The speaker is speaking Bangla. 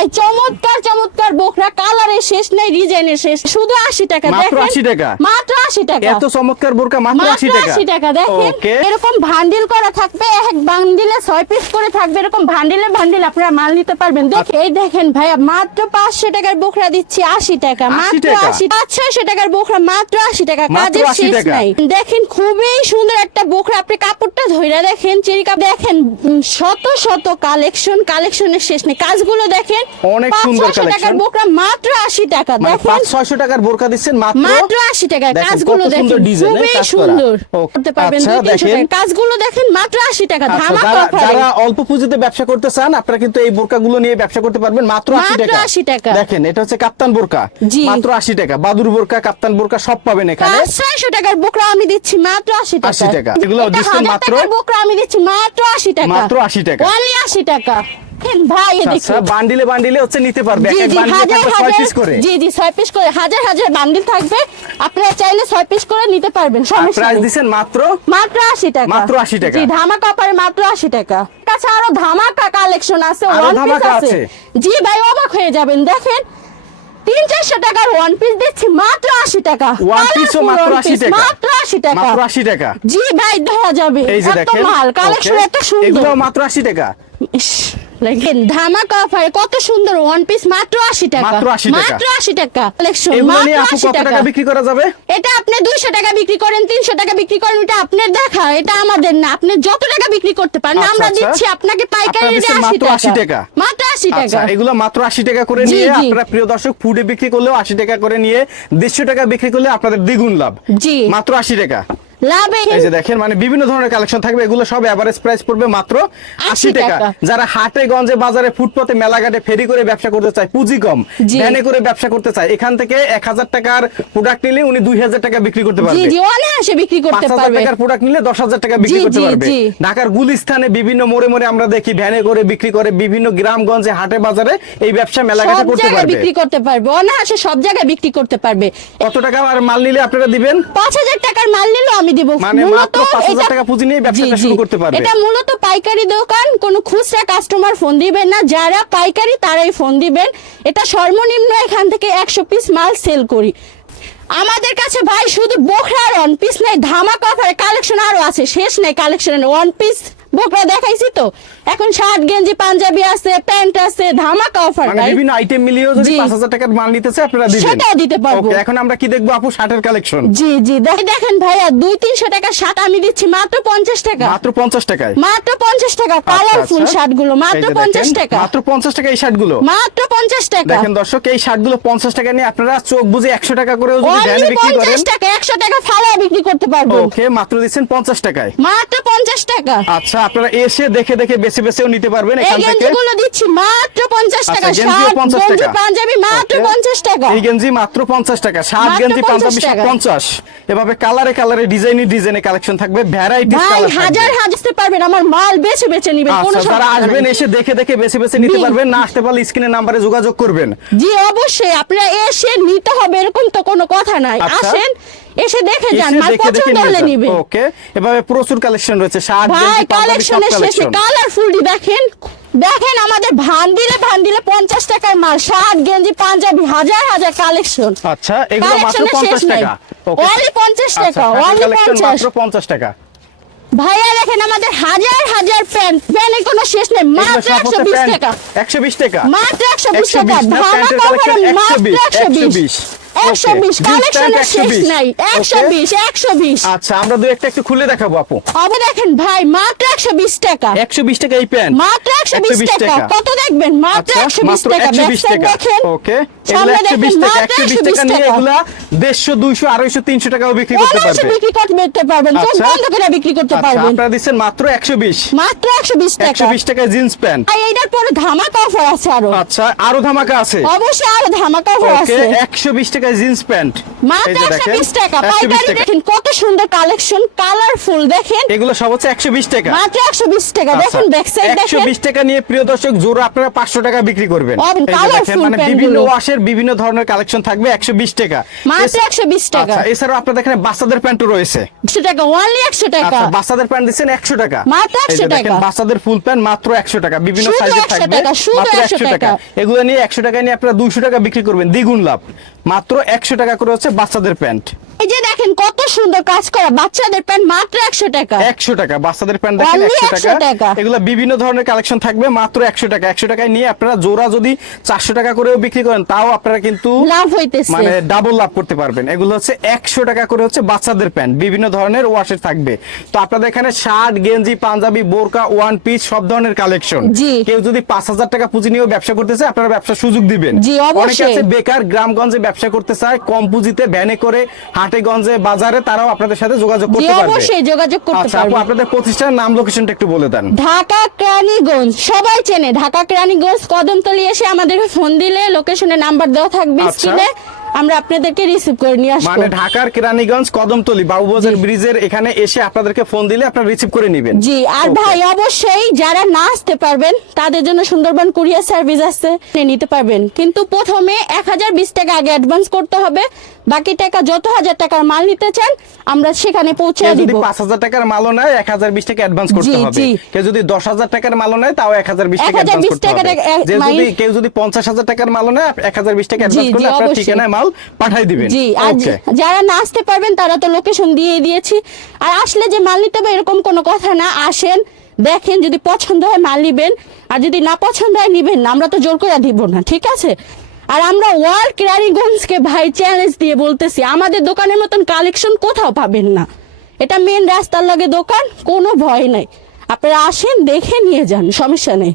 ভাই চমৎকার চমৎকার বোখরা কালারের শেষ নাই ডিজাইনের শেষ শুধু আশি টাকা মাত্র দেখেন? 80 টাকা? মাত্র আশি টাকা। এত চমৎকার বোরকা মাত্র মাত্র আশি টাকা? আশি টাকা দেখেন? এরকম ভান্ডিল করা থাকবে এক বান্ডিলে ছয় পিস করে থাকবে এরকম ভান্ডিলে ভান্ডিল আপনারা মাল নিতে পারবেন। আচ্ছা। দেখেন এই দেখেন ভাইয়া মাত্র পাঁচশো টাকার বোখরা দিচ্ছি আশি টাকা মাত্র টাকা? আশি পাঁচ ছয়শো টাকার বোখরা মাত্র আশি টাকা কাজের শেষ? নাই। দেখেন খুবই সুন্দর একটা বোখরা আপনি কাপড়টা ধইরা দেখেন চেরি কাপড় দেখেন শত শত কালেকশন কালেকশনের শেষ নেই। কাজগুলো দেখেন অনেক সুন্দর ছয়শো collection। মাত্র আশি টাকা মানে দেখেন? পাঁচ ছয়শো টাকার বোরকা দিচ্ছেন মাত্র? মাত্র আশি টাকা। কাজগুলো দেখেন খুবই সুন্দর। করতে পারবেন আচ্ছা কাজগুলো দেখেন মাত্র আশি টাকা। আচ্ছা, ধামাকা যারা যারা অল্প পুঁজিতে ব্যবসা করতে চান আপনারা কিন্তু এই বোরকাগুলো নিয়ে ব্যবসা করতে পারবেন মাত্র আশি মাত্র টাকা। 80 টাকা। দেখেন এটা হচ্ছে কাপ্তান বোরকা। মাত্র আশি টাকা। বাদুর বোরকা কাপ্তান বোরকা সব পাবেন এখানে। পাঁচ ছয়শো টাকার বোকরা আমি দিচ্ছি মাত্র আশি টাকা। 80 টাকা। এগুলো এটা মাত্র? বোকরা আমি দিচ্ছি মাত্র আশি টাকা। মাত্র 80 টাকা। অনলি আশি টাকা। দেখেন ভাই আচ্ছা বান্ডিলে বান্ডিলে হচ্ছে নিতে পারবে। এক এক বান্ডিলে হাজার থাকবে ছয় হাজার পিস করে। জি জি ছয় পিস করে হাজার হাজার বান্ডিল থাকবে। আপনারা চাইলে ছয় পিস করে নিতে পারবেন সমস্যা প্রাইস দিচ্ছেন মাত্র? মাত্র আশি টাকা। মাত্র 80 টাকা। জি ধামাকা অফারে মাত্র আশি টাকা। কাছে আরও ধামাকা কালেকশন আছে ওয়ান পিস আছে? জি ভাই অবাক হয়ে যাবেন। দেখেন তিন চারশো টাকার ওয়ান পিস দিচ্ছি মাত্র আশি টাকা। One piece ও Colourful মাত্র 80 piece, টাকা? মাত্র আশি টাকা। মাত্র আশি টাকা। জি ভাই দেখা যাবে। এই যে দেখেন। মাল কালেকশন এত সুন্দর। এগুলো মাত্র আশি টাকা। ধামাকা অফারে কত সুন্দর ওয়ান পিস মাত্র আশি টাকা মাত্র 80 টাকা। মাত্র আশি টাকা কালেকশন মাত্র টাকা বিক্রি করা যাবে এটা আপনি দুইশো টাকা বিক্রি করেন তিনশো টাকা বিক্রি করেন এটা আপনার দেখা এটা আমাদের না আপনি যত টাকা বিক্রি করতে পারেন আচ্ছা, আমরা আচ্ছা। দিচ্ছি আপনাকে পাইকারি রেটে দিচ্ছেন আশি 80 টাকা। মাত্র আশি আচ্ছা টাকা এগুলো মাত্র আশি টাকা করে নিয়ে। আপনারা প্রিয় দর্শক ফুডে বিক্রি করলেও আশি টাকা করে নিয়ে দেড়শো টাকা বিক্রি করলে আপনাদের দ্বিগুণ লাভ জি। মাত্র আশি টাকা লাভে এই যে দেখেন মানে বিভিন্ন ধরনের কালেকশন থাকবে। এগুলো সব এভারেজ প্রাইস পড়বে মাত্র 80 টাকা। টাকা। যারা হাটে গঞ্জে বাজারে ফুটপাতে মেলাঘাটে ফেরি করে ব্যবসা করতে চায় পুঁজি কম ভ্যানে করে ব্যবসা করতে চায় এখান থেকে এক হাজার টাকার প্রোডাক্ট নিলে উনি দুই হাজার টাকা বিক্রি করতে পারবে। জি অনায়াসে বিক্রি করতে হাজার পারবে। টাকার প্রোডাক্ট নিলে দশ হাজার টাকা বিক্রি করতে পারবে। ঢাকার গুলিস্থানে বিভিন্ন মোড়ে মোড়ে আমরা দেখি ভ্যানে করে বিক্রি করে বিভিন্ন গ্রামগঞ্জে হাটে বাজারে এই ব্যবসা মেলাঘাটে করতে পারবে। বিক্রি করতে পারবে অনায়াসে সব জায়গায় বিক্রি করতে পারবে। কত টাকা আর মাল নিলে আপনারা দিবেন? পাঁচ হাজার টাকার মাল নিলে আমি দিব। দেব মূলত এটা- টাকা পুঁজি নিয়ে ব্যবসাটা জি, জি। শুরু করতে পারবে। এটা মূলত পাইকারি দোকান কোন খুচরা কাস্টমার ফোন দিবেন না। যারা পাইকারি তারাই ফোন দিবেন। এটা সর্বনিম্ন এখান থেকে একশো পিস মাল সেল করি। আমাদের কাছে ভাই শুধু বোখরার ওয়ান পিস নাই ধামাকা অফারে কালেকশন আরও আছে। শেষ নাই কালেকশন ওয়ান পিস বোখরা দেখাইছি তো। এখন শার্ট গেঞ্জি পাঞ্জাবি আছে প্যান্ট আছে ধামাকা অফার মানে বিভিন্ন আইটেম মিলিয়েও যদি জি। পাঁচ হাজার টাকার মাল নিতেছে আপনারা দিবেন। সেটাও দিতে পারব। Okay, এখন আমরা কি দেখব আপু? শার্টের কালেকশন জি জি। দেখ- দেখেন ভাইয়া দুই তিনশো টাকা শার্ট আমি দিচ্ছি মাত্র পঞ্চাশ টাকা। মাত্র পঞ্চাশ টাকায়? মাত্র পঞ্চাশ টাকা কালারফুল। শার্টগুলো মাত্র যে পঞ্চাশ দেখেন, টাকা। মাত্র পঞ্চাশ টাকা এই শার্টগুলো মাত্র পঞ্চাশ টাকা। দেখেন দর্শক এই শার্টগুলো পঞ্চাশ টাকা নিয়ে আপনারা চোখ বুঝে একশো টাকা করে যদি ভ্যানে বিক্রি করেন পঞ্চাশ টাকা একশো টাকা ফালা বিক্রি করতে পারব। ওকে মাত্র দিচ্ছেন পঞ্চাশ টাকায়। মাত্র পঞ্চাশ টাকা। আচ্ছা আপনারা এসে দেখে দেখে বেছে বেছেও নিতে পারবেন এখান থেকে গেঞ্জি গুলো দিচ্ছি মাত্র পঞ্চাশ আচ্ছা, টাকা শার্ট 50 টাকা। পাঞ্জাবি মাত্র Okay. পঞ্চাশ টাকা এই গেঞ্জি মাত্র পঞ্চাশ টাকা শার্ট গেঞ্জি পাঞ্জাবি সব টাকা। পঞ্চাশ এভাবে কালারে কালারে ডিজাইনে ডিজাইনে কালেকশন থাকবে ভ্যারাইটিস ভাই কালার হাজার হাজার পারবেন আমার মাল বেছে বেছে নিবেন কোনো আচ্ছা সমস্যা আসবেন এসে দেখে দেখে বেছে বেছে নিতে পারবেন না আসতে পারলে স্ক্রিনের নাম্বারে যোগাযোগ করবেন জি অবশ্যই আপনারা এসে নিতে হবে এরকম তো কোনো কথা নাই আচ্ছা। আসেন এসে দেখে যান মাল পছন্দ হলে নিবে। ওকে এভাবে প্রচুর কালেকশন রয়েছে শার্ট ভাই কালেকশনের শেষে কালারফুলটি দেখেন দেখেন আমাদের ভান্ডিলে ভান্ডিলে পঞ্চাশ টাকার মাল শার্ট গেঞ্জি পাঞ্জাবি হাজার হাজার কালেকশন আচ্ছা এগুলো মাত্র পঞ্চাশ টাকা। ওকে। অনলি পঞ্চাশ টাকা আচ্ছা অনলি কালেকশন পঞ্চাশ। মাত্র পঞ্চাশ টাকা। ভাইয়া দেখেন আমাদের হাজার হাজার প্যান্ট প্যান্টের কোনো শেষ নেই মাত্র একশো বিশ টাকা। একশো বিশ টাকা। মাত্র একশো বিশ 120 টাকা collection মাত্র 120, একশো বিশ। 120 একশো Okay, বিশ jeans কালেকশনের শেষ নাই। একশো Okay. বিশ একশো বিশ। আচ্ছা আমরা দু একটা একটু খুলে দেখাবো আপু। আবার দেখেন ভাই মাত্র একশো বিশ টাকা। একশো বিশ টাকা এই প্যান্ট। মাত্র একশো বিশ 120 টাকা। কত দেখবেন মাত্র আচ্ছা একশো বিশ মাত্র টাকা ওকে এগুলো সামনে একশো টাকা নিয়ে এগুলা দেড়শো দুইশো আড়াইশো তিনশো টাকাও বিক্রি করতে অনায়াসে পারবে বিক্রি করতে পারবেন আচ্ছা। বন্ধ করে বিক্রি করতে আচ্ছা পারবেন আপনারা দিচ্ছেন মাত্র একশো বিশ মাত্র একশো বিশ একশো টাকা বিশ টাকা জিন্স প্যান্ট আর পরে ধামাকা অফার আছে আরও আচ্ছা আরও ধামাকা আছে অবশ্যই আরও ধামাকা অফার আছে একশো বিশ টাকা জিন্স প্যান্ট মাত্র একশো বিশ টাকা পাইকারি দেখেন কত সুন্দর কালেকশন কালারফুল দেখেন এগুলো সব হচ্ছে একশো বিশ টাকা মাত্র একশো বিশ টাকা দেখেন ব্যাক সাইড আচ্ছা, একশো দেখেন বিশ টাকা নিয়ে প্রিয় দর্শক জোড়া আপনারা পাঁচশো টাকা বিক্রি করবেন। মানে বিভিন্ন ওয়াশের বিভিন্ন ধরনের কালেকশন থাকবে একশো বিশ টাকা। মাত্র একশো বিশ টাকা। আচ্ছা এছাড়াও আপনাদের এখানে বাচ্চাদের প্যান্টও রয়েছে। একশো টাকা ওনলি একশো টাকা। আচ্ছা বাচ্চাদের প্যান্ট দিচ্ছেন একশো টাকা। মাত্র এই যে 100 দেখেন, টাকা। বাচ্চাদের ফুল প্যান্ট মাত্র একশো টাকা। বিভিন্ন সাইজে থাকবে মাত্র একশো টাকা। এগুলো নিয়ে একশো টাকা নিয়ে আপনারা দুইশো টাকা বিক্রি করবেন। দ্বিগুণ লাভ। মাত্র একশো টাকা করে হচ্ছে বাচ্চাদের প্যান্ট। এই যে দেখেন কত সুন্দর কাজ করা। বাচ্চাদের প্যান্ট মাত্র একশো টাকা। একশো টাকা বাচ্চাদের প্যান্ট দেখেন একশো টাকা। এগুলো বিভিন্ন ধরনের কালেকশন থাকবে মাত্র একশো টাকা। একশো টাকায় নিয়ে আপনারা জোড়া যদি চারশো টাকা করেও বিক্রি করেন তাও আপনারা কিন্তু লাভ হইতেছে। মানে ডাবল লাভ করতে পারবেন। এগুলো হচ্ছে একশো টাকা করে হচ্ছে বাচ্চাদের প্যান্ট। বিভিন্ন ধরনের ওয়াশের থাকবে। তো আপনাদের এখানে শার্ট গেঞ্জি পাঞ্জাবি বোরকা ওয়ান পিস সব ধরনের কালেকশন কেউ যদি পাঁচ হাজার টাকা পুঁজি নিয়েও ব্যবসা করতে চায় আপনারা ব্যবসার সুযোগ দিবেন। অনেকে। আছে বেকার গ্রামগঞ্জে ব্যবসা করতে চায় কম পুঁজিতে ভ্যানে করে হাটে গঞ্জে বাজারে তারাও আপনাদের সাথে যোগাযোগ করতে পারবে। অবশ্যই যোগাযোগ করতে আচ্ছা আপু আপনাদের প্রতিষ্ঠানের নাম লোকেশনটা একটু বলে দেন। ঢাকা ক্রানিগঞ্জ সবাই চেনে ঢাকা ক্রানিগঞ্জ কদমতলী এসে আমাদের ফোন দিলে লোকেশনে নাম্বার দেওয়া থাকবে আচ্ছা। স্ক্রিনে। আমরা আপনাদেরকে রিসিভ করে নিয়ে আসব। মানে ঢাকার কেরানীগঞ্জ কদমতলি বাবুবাজার ব্রিজের এখানে এসে আপনাদেরকে ফোন দিলে আপনারা রিসিভ করে নেবেন। জি আর ভাই অবশ্যই যারা না আসতে পারবেন তাদের জন্য সুন্দরবন কুরিয়ার সার্ভিস আছে নিতে পারবেন। কিন্তু প্রথমে এক হাজার বিশ টাকা আগে অ্যাডভান্স করতে হবে। বাকি টাকা যত হাজার টাকার মাল নিতে চান আমরা সেখানে পৌঁছে কেউ যদি দিব। পাঁচ হাজার টাকার মালও নেয় এক হাজার বিশ টাকা অ্যাডভান্স করতে জি, হবে। জি। কেউ যদি দশ হাজার টাকার মালও নেয় তাও এক হাজার বিশ টাকা 1020 অ্যাডভান্স করতে টাকার হবে। এক- যে মাইল- যদি কেউ যদি পঞ্চাশ হাজার টাকার মালও নেয় এক হাজার বিশ টাকা অ্যাডভান্স জি, করলে আপনার অবশ্যই। ঠিকানায় মাল পাঠাই দিবেন। জি আর যারা না আসতে পারবেন তারা তো লোকেশন দিয়ে দিয়েছি। আর আসলে যে মাল নিতে হবে এরকম কোনো কথা না। আসেন দেখেন যদি পছন্দ হয় মাল নিবেন। আর যদি না পছন্দ হয় নিবেন না। আমরা তো জোর করে দিব না ঠিক আছে? আর আমরা ওয়ার্ল্ড কেরানীগঞ্জকে ভাই চ্যালেঞ্জ দিয়ে বলতেছি আমাদের দোকানের মতন কালেকশন কোথাও পাবেন না। এটা মেন রাস্তার লাগে দোকান কোনো ভয় নাই। আপনারা আসেন দেখে নিয়ে যান সমস্যা নেই।